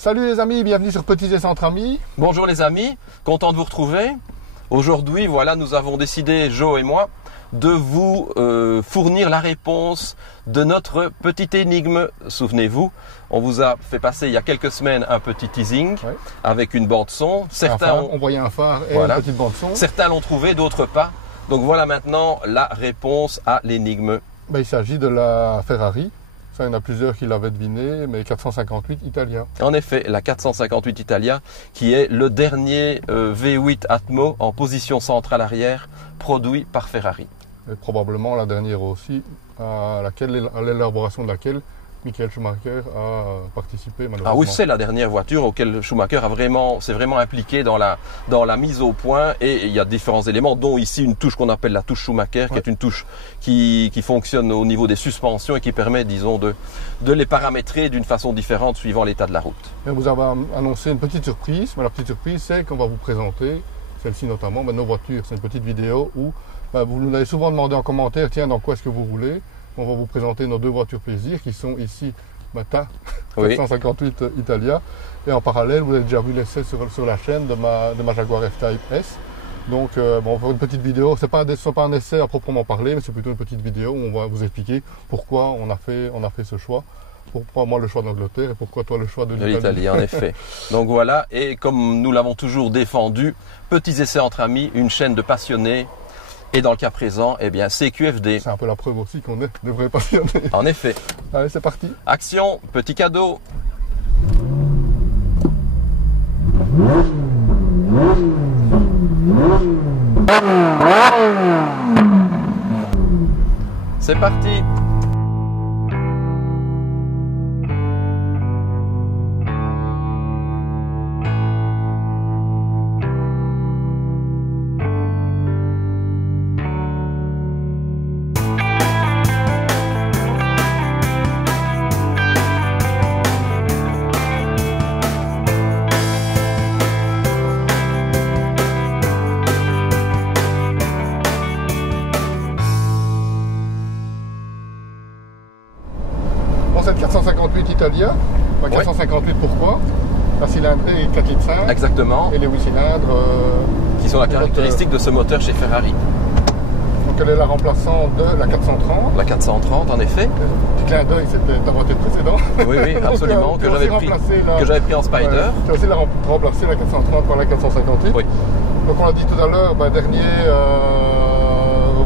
Salut les amis, bienvenue sur Petits Essais entre amis. Bonjour les amis, content de vous retrouver. Aujourd'hui, voilà, nous avons décidé, Joe et moi, de vous fournir la réponse de notre petite énigme. Souvenez-vous, on vous a fait passer il y a quelques semaines un petit teasing avec une bande son. Certains on voyait un phare et une petite bande son. Certains l'ont trouvé, d'autres pas. Donc voilà maintenant la réponse à l'énigme. Il s'agit de la Ferrari. Il y en a plusieurs qui l'avaient deviné, mais 458 Italia. En effet, la 458 Italia, qui est le dernier V8 Atmo en position centrale arrière, produit par Ferrari. Et probablement la dernière aussi, à l'élaboration de laquelle Michael Schumacher a participé malheureusement. Ah oui, c'est la dernière voiture auquel Schumacher s'est vraiment impliqué dans la mise au point, et il y a différents éléments, dont ici une touche qu'on appelle la touche Schumacher, qui est une touche qui fonctionne au niveau des suspensions et qui permet, disons, de les paramétrer d'une façon différente suivant l'état de la route. Et vous avez annoncé une petite surprise, mais la petite surprise c'est qu'on va vous présenter, celle-ci notamment, nos voitures. C'est une petite vidéo où vous nous avez souvent demandé en commentaire, tiens, dans quoi est-ce que vous roulez? On va vous présenter nos deux voitures plaisir qui sont ici, ta 458 Italia. Et en parallèle, vous avez déjà vu l'essai sur la chaîne de ma Jaguar F-Type S. Donc, on va faire une petite vidéo. Ce n'est pas un essai à proprement parler, mais c'est plutôt une petite vidéo où on va vous expliquer pourquoi on a fait ce choix. Pourquoi moi le choix d'Angleterre et pourquoi toi le choix de l'Italie, en effet. Donc voilà, et comme nous l'avons toujours défendu, Petits Essais entre amis, une chaîne de passionnés. Et dans le cas présent, eh bien, CQFD. C'est un peu la preuve aussi qu'on est de vrais passionnés. En effet. Allez, c'est parti. Action, petit cadeau. C'est parti. Cette 458 Italia, 458 pourquoi? La cylindrée est 4,5 litres. Exactement. Et les 8 cylindres qui sont la caractéristique de ce moteur chez Ferrari. Donc elle est la remplaçante de la 430. La 430 en effet. Petit clin d'œil, c'était ta voiture précédente. Oui, absolument, que j'avais pris en Spider. Tu as aussi remplacé la 430 par la 458. Oui. Donc on l'a dit tout à l'heure, dernière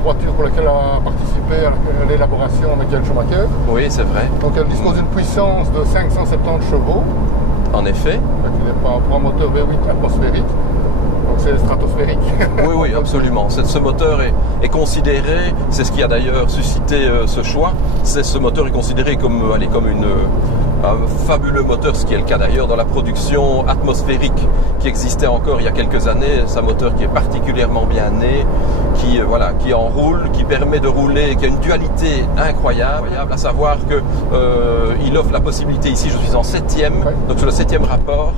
voiture pour laquelle a participé à l'élaboration Michael Schumacher. Oui, c'est vrai. Donc elle dispose d'une puissance de 570 chevaux. En effet. Pour un moteur V8 atmosphérique. Donc c'est stratosphérique. Oui, absolument. Ce moteur est considéré, c'est ce qui a d'ailleurs suscité ce choix, ce moteur est considéré comme un fabuleux moteur, ce qui est le cas d'ailleurs dans la production atmosphérique qui existait encore il y a quelques années. C'est un moteur qui est particulièrement bien né, qui enroule, qui permet de rouler, qui a une dualité incroyable, à savoir qu'il offre la possibilité, ici je suis en 7e, donc sur le 7e rapport,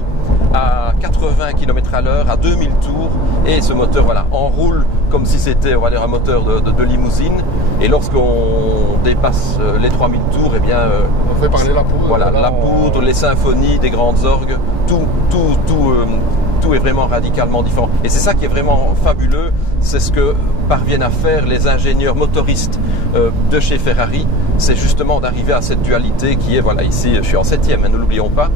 à 80 km/h, à 2000 tours, et ce moteur enroule comme si c'était un moteur de limousine, et lorsqu'on dépasse les 3000 tours, on fait parler la poudre. La poudre, les symphonies des grandes orgues, tout est vraiment radicalement différent. Et c'est ça qui est vraiment fabuleux, c'est ce que parviennent à faire les ingénieurs motoristes de chez Ferrari, c'est justement d'arriver à cette dualité qui est, ici je suis en 7e, ne l'oublions pas,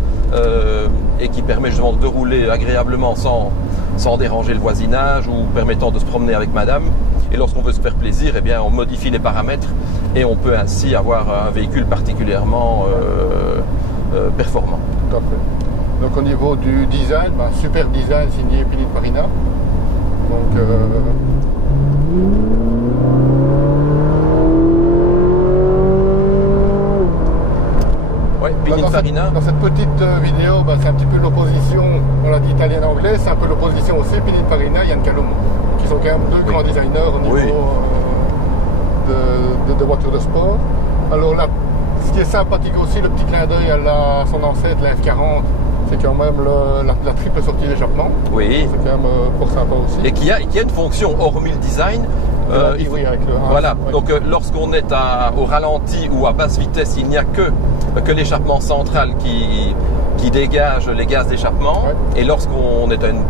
et qui permet justement de rouler agréablement sans déranger le voisinage ou permettant de se promener avec madame. Et lorsqu'on veut se faire plaisir, on modifie les paramètres et on peut ainsi avoir un véhicule particulièrement performant. Tout à fait. Donc au niveau du design, super design signé Pininfarina. Donc Pininfarina. Dans cette petite vidéo, c'est un petit peu l'opposition, on l'a dit italienne-anglais, c'est un peu l'opposition aussi Pininfarina et Yann Calum, qui sont quand même deux grands designers au niveau de voitures de sport. Alors là, ce qui est sympathique aussi, le petit clin d'œil à son ancêtre, la F40, c'est quand même la triple sortie d'échappement. Oui. C'est quand même pour sympa aussi. Et qui a une fonction, hormis le design. Avec le voilà, donc lorsqu'on est au ralenti ou à basse vitesse, il n'y a que que l'échappement central qui dégage les gaz d'échappement. Ouais. Et lorsqu'on est à une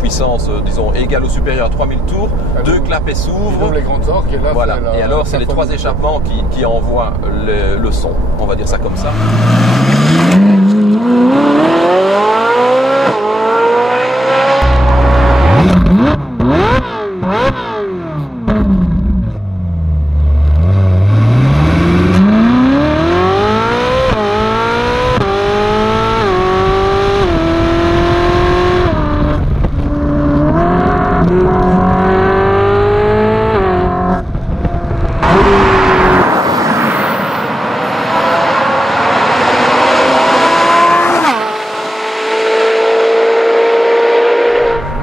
puissance, disons, égale ou supérieure à 3000 tours, deux clapets s'ouvrent. Les grandes orgues, et là, voilà. Et alors, c'est les trois échappements qui envoient le son. On va dire ça comme ça.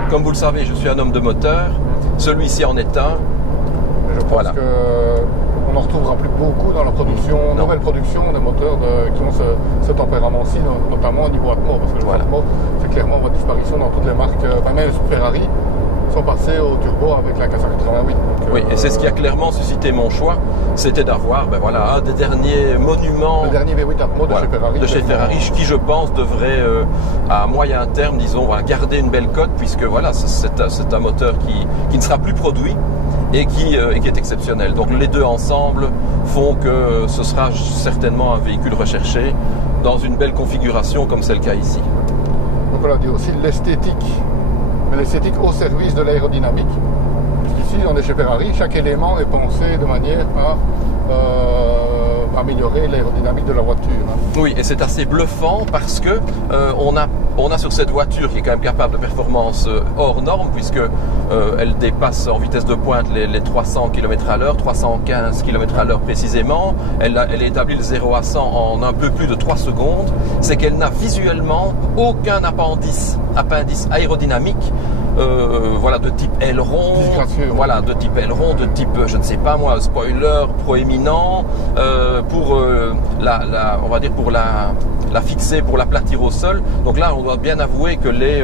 Comme vous le savez, je suis un homme de moteur. Celui-ci en est un. Je pense qu'on n'en retrouvera plus beaucoup dans la production, nouvelle production de moteurs qui ont ce tempérament-ci, notamment au niveau Atmo, parce que le Atmo, c'est clairement votre disparition dans toutes les marques, même Ferrari, sont passés au turbo avec la 488. Oui, et c'est ce qui a clairement suscité mon choix, c'était d'avoir un des derniers monuments. Le dernier V8 Atmo de chez Ferrari. De chez Ferrari, qui je pense devrait, à moyen terme, disons, garder une belle cote, puisque voilà, c'est un moteur qui ne sera plus produit et qui est exceptionnel. Donc les deux ensemble font que ce sera certainement un véhicule recherché dans une belle configuration comme c'est le cas ici. Donc on a dit aussi l'esthétique. Mais l'esthétique au service de l'aérodynamique. Puisqu'ici, on est chez Ferrari, chaque élément est pensé de manière à améliorer l'aérodynamique de la voiture. Oui, et c'est assez bluffant parce que on a sur cette voiture qui est quand même capable de performance hors norme, puisque elle dépasse en vitesse de pointe les 300 km à l'heure, 315 km à l'heure précisément. Elle établit le 0 à 100 en un peu plus de 3 secondes. C'est qu'elle n'a visuellement aucun appendice aérodynamique. De type aileron, de type aileron, de type, je ne sais pas moi, spoiler proéminent, pour la fixer, pour l'aplatir au sol. Donc là, on doit bien avouer que les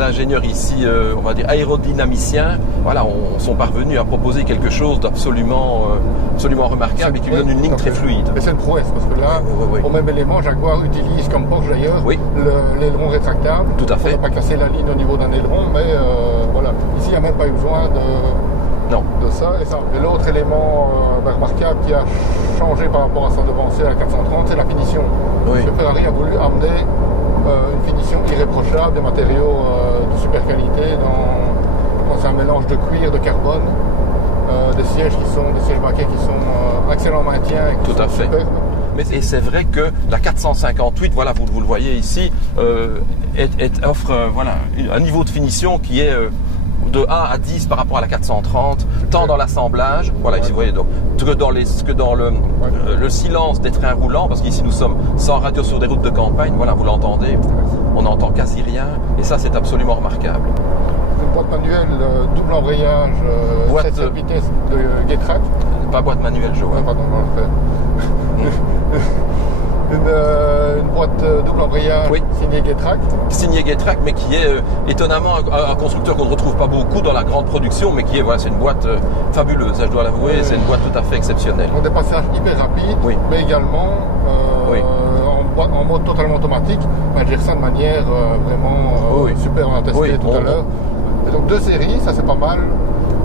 ingénieurs ici, aérodynamiciens, sont parvenus à proposer quelque chose d'absolument remarquable et qui lui donne une ligne très fluide. Et c'est une prouesse, parce que là, au même élément, Jaguar utilise, comme Porsche d'ailleurs, l'aileron rétractable. Tout à fait. Pour ne pas casser la ligne au niveau d'un aileron, mais ici, il n'y a même pas eu besoin de ça. Et l'autre élément remarquable qui a changé par rapport à sa devancière à la 430, c'est la finition. Oui. Ferrari a voulu amener une finition irréprochable, des matériaux de super qualité, c'est un mélange de cuir, de carbone, des sièges baquets qui sont excellent maintien et qui sont superbes. Et c'est vrai que la 458, vous le voyez ici, offre un niveau de finition qui est de 1 à 10 par rapport à la 430, tant dans l'assemblage, ici vous voyez donc, que dans le silence des trains roulants, parce qu'ici nous sommes sans radio sur des routes de campagne, vous l'entendez, on n'entend quasi rien, et ça c'est absolument remarquable. Une boîte manuelle double embrayage, 7 vitesses de Getrack. Pas boîte manuelle, je vois. Pardon, une boîte double embrayage signée Getrack. Signée Getrack, mais qui est étonnamment un constructeur qu'on ne retrouve pas beaucoup dans la grande production, mais qui est, c'est une boîte fabuleuse, je dois l'avouer, c'est une boîte tout à fait exceptionnelle. Donc des passages hyper rapides, mais également en mode totalement automatique, on va dire ça de manière vraiment super, on a testé tout à l'heure. Et donc 2 séries, ça c'est pas mal.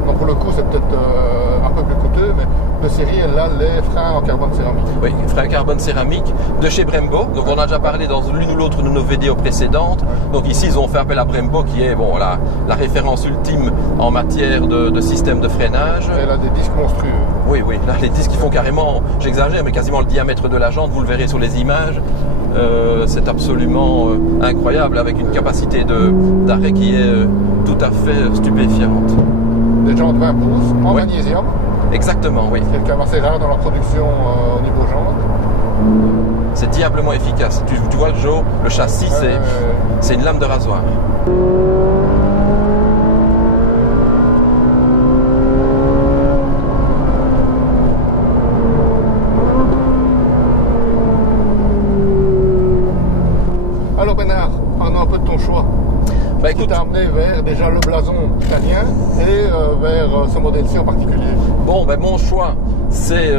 Donc pour le coup, c'est peut-être un peu plus coûteux, mais 2 séries, elle a les freins en carbone céramique. Oui, freins carbone céramique de chez Brembo. Donc on a déjà parlé dans l'une ou l'autre de nos vidéos précédentes. Donc ici, ils ont fait appel à Brembo, qui est la référence ultime en matière de système de freinage. Elle a des disques monstrueux. Oui, là, les disques qui font carrément, j'exagère, mais quasiment le diamètre de la jante. Vous le verrez sur les images. C'est absolument incroyable, avec une capacité d'arrêt qui est tout à fait stupéfiante. Des jantes 20 pouces en magnésium. Exactement, oui. C'est quand même assez rare dans la production au niveau jantes. C'est diablement efficace. Tu vois le Joe, le châssis, c'est une lame de rasoir. Alors Bernard, parlons un peu de ton choix. Qui t'a amené vers déjà le blason italien et vers ce modèle-ci en particulier. Bon, mon choix, c'est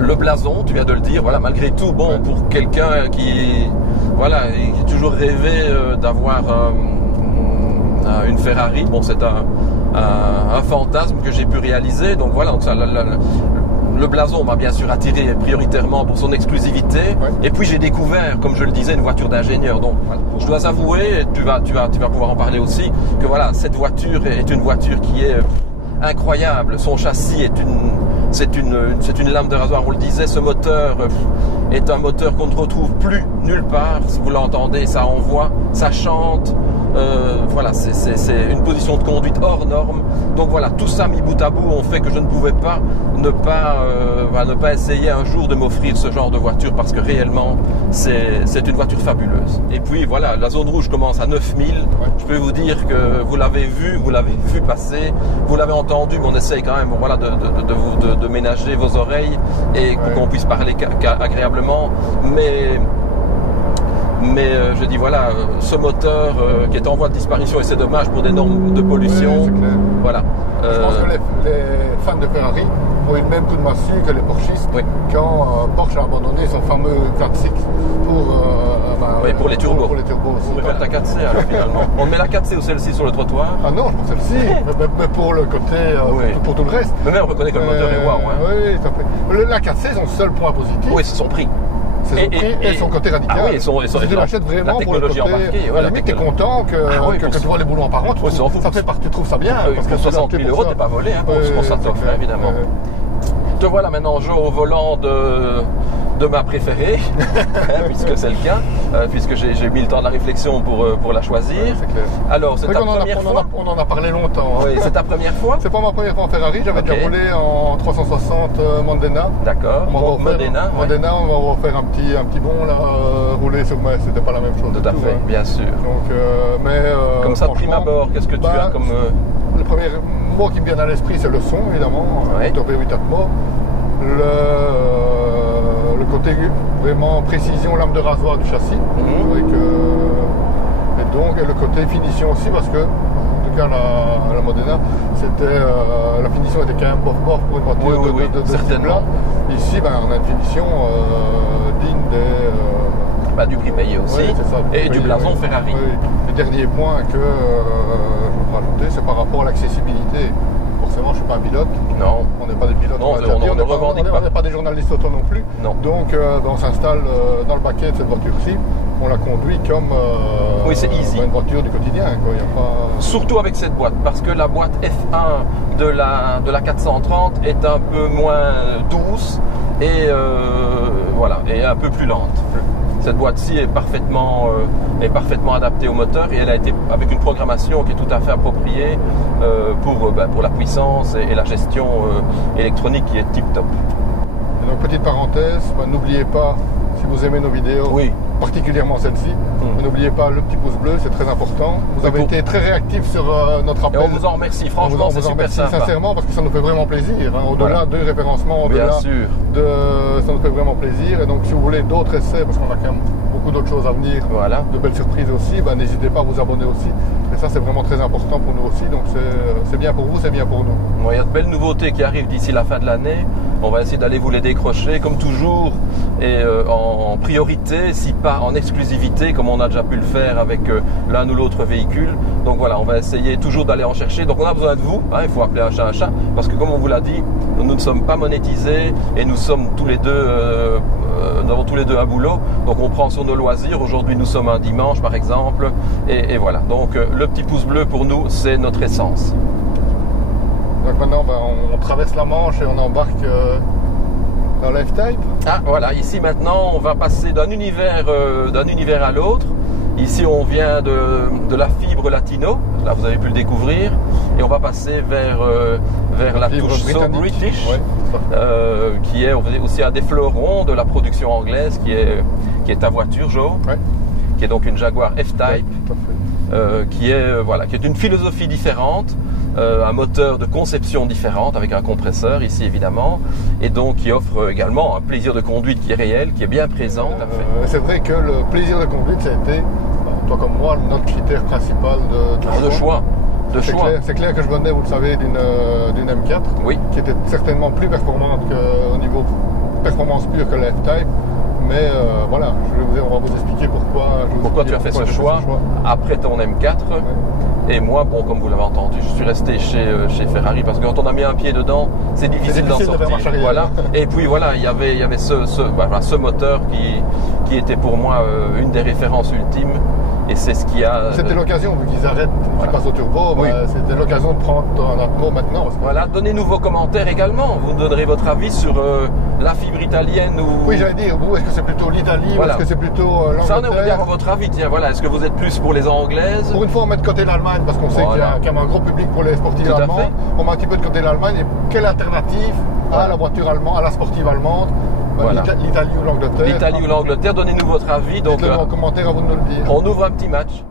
le blason, tu viens de le dire, voilà, malgré tout, bon, pour quelqu'un qui a toujours rêvé d'avoir une Ferrari, bon, c'est un fantasme que j'ai pu réaliser, donc voilà, donc ça, le blason m'a bien sûr attiré prioritairement pour son exclusivité. Et puis j'ai découvert, comme je le disais, une voiture d'ingénieur. Donc je dois avouer, tu vas pouvoir en parler aussi, que voilà, cette voiture est une voiture qui est incroyable. Son châssis c'est une lame de rasoir. On le disait, ce moteur est un moteur qu'on ne retrouve plus nulle part. Si vous l'entendez, ça envoie, ça chante. Voilà, c'est une position de conduite hors norme. Donc voilà, tout ça mis bout à bout ont fait que je ne pouvais pas ne pas essayer un jour de m'offrir ce genre de voiture, parce que réellement c'est une voiture fabuleuse. Et puis voilà, la zone rouge commence à 9000. Je peux vous dire que vous l'avez vu passer, vous l'avez entendu, mais on essaye quand même, voilà, de ménager vos oreilles et pour qu'on puisse parler agréablement. Mais je dis voilà, ce moteur qui est en voie de disparition, et c'est dommage pour des normes de pollution. Voilà. Je pense que les fans de Ferrari ont eu le même coup de massue que les Porschistes quand Porsche a abandonné son fameux 4.6 pour les turbos. Pour les turbos aussi. On met ta 4C alors, finalement. On met la 4C ou celle-ci sur le trottoir? Ah non, pour celle-ci, mais pour le côté, pour tout le reste. Mais même on reconnaît que le moteur est wow. Oui, tout à fait. La 4C, son seul point positif. Oui, c'est son prix. Et son côté radical. Ah oui, si tu l'achètes vraiment pour le côté, à la limite, tu es content que tu vois les boulons apparents, tu trouves ça bien. Parce que 60 000 €, t'es pas volé pour ça t'offre, évidemment. Te voilà maintenant, Joe, au volant de ma préférée, puisque c'est le cas, puisque j'ai mis le temps de la réflexion pour la choisir. C'est clair. Alors, c'est ta première fois? On en a parlé longtemps. Oui, c'est ta première fois? C'est pas ma première fois en Ferrari, j'avais déjà roulé en 360 Modena. D'accord. Modena, on va refaire un petit bond là, rouler sur moi, c'était pas la même chose. Tout à fait, bien sûr. Donc, comme ça, de prime abord, qu'est-ce que tu as comme... Le premier mot qui me vient à l'esprit, c'est le son, évidemment, moteur V8 Atmo. Le côté vraiment précision, lame de rasoir du châssis. Et le côté finition aussi, parce que, en tout cas, la Modena, la finition était quand même bof pour une voiture de ce type-là. Ici, on a une finition digne du prix payé aussi, et du blason Ferrari. Le dernier point que je veux rajouter, c'est par rapport à l'accessibilité. Forcément, je ne suis pas un pilote. Non. On n'est pas des pilotes. Non, on n'est pas des journalistes auto non plus. Non. Donc, on s'installe dans le baquet de cette voiture-ci. On la conduit comme c'est easy. Une voiture du quotidien. Quoi. Y a pas... Surtout avec cette boîte, parce que la boîte F1 de la 430 est un peu moins douce et et un peu plus lente. Cette boîte-ci est parfaitement adaptée au moteur, et elle a été avec une programmation qui est tout à fait appropriée pour la puissance et la gestion électronique qui est tip-top. Donc, petite parenthèse, n'oubliez pas, si vous aimez nos vidéos, particulièrement celle-ci, n'oubliez pas le petit pouce bleu, c'est très important. Vous avez été très réactifs sur notre appel. Et on vous en remercie, franchement, c'est super sympa. Sincèrement, parce que ça nous fait vraiment plaisir. Au-delà de référencement, ça nous fait vraiment plaisir. Et donc, si vous voulez d'autres essais, parce qu'on a quand même beaucoup d'autres choses à venir, de belles surprises aussi, n'hésitez pas à vous abonner aussi. Et ça, c'est vraiment très important pour nous aussi. Donc, c'est bien pour vous, c'est bien pour nous. Il y a de belles nouveautés qui arrivent d'ici la fin de l'année. On va essayer d'aller vous les décrocher, comme toujours, et en priorité, si pas en exclusivité, comme on a déjà pu le faire avec l'un ou l'autre véhicule. Donc voilà, on va essayer toujours d'aller en chercher. Donc on a besoin de vous, il faut appeler un chat, parce que comme on vous l'a dit, nous ne sommes pas monétisés, et nous sommes tous les deux, nous avons tous les deux un boulot. Donc on prend sur nos loisirs. Aujourd'hui, nous sommes un dimanche, par exemple, et voilà. Donc le petit pouce bleu pour nous, c'est notre essence. Donc maintenant, on traverse la Manche et on embarque dans la F-Type. Ah voilà, ici maintenant, on va passer d'un univers à l'autre. Ici, on vient de la fibre latino. Là, vous avez pu le découvrir. Et on va passer vers la touche So British, qui est aussi un des fleurons de la production anglaise, qui est ta voiture, Joe, qui est donc une Jaguar F-Type, qui est une philosophie différente. Un moteur de conception différente avec un compresseur ici évidemment, et donc qui offre également un plaisir de conduite qui est réel, qui est bien présent. C'est vrai que le plaisir de conduite, ça a été, toi comme moi, notre critère principal de choix. C'est clair que je venais, vous le savez, d'une M4, qui était certainement plus performante qu'au niveau performance pure que la F-Type. Mais voilà, on va vous expliquer pourquoi tu as fait ce choix après ton M4. Ouais. Et moi, bon, comme vous l'avez entendu, je suis resté chez Ferrari parce que quand on a mis un pied dedans, c'est difficile d'en sortir. Voilà. Et puis voilà, il y avait ce moteur qui était pour moi une des références ultimes. Et c'est ce qui a... C'était l'occasion, vu qu'ils arrêtent, voilà. Qu'ils passent au turbo, Oui. C'était l'occasion de prendre un atmo maintenant. Voilà, donnez-nous vos commentaires également. Vous donnerez votre avis sur la fibre italienne ou... Oui, j'allais dire, vous, est-ce que c'est plutôt l'Italie ou est-ce que c'est plutôt l'Angleterre? Ça, on aimerait bien avoir votre avis. Tiens, voilà, est-ce que vous êtes plus pour les Anglaises? Pour une fois, on met de côté l'Allemagne, parce qu'on sait qu'il y a quand même un gros public pour les sportifs allemands. On met un petit peu de côté l'Allemagne. Et quelle alternative à la voiture allemande, à la sportive allemande? Voilà. L'Italie ou l'Angleterre. L'Italie ou l'Angleterre, donnez-nous votre avis. Donc, dites-le en commentaire, à vous de nous le dire. On ouvre un petit match.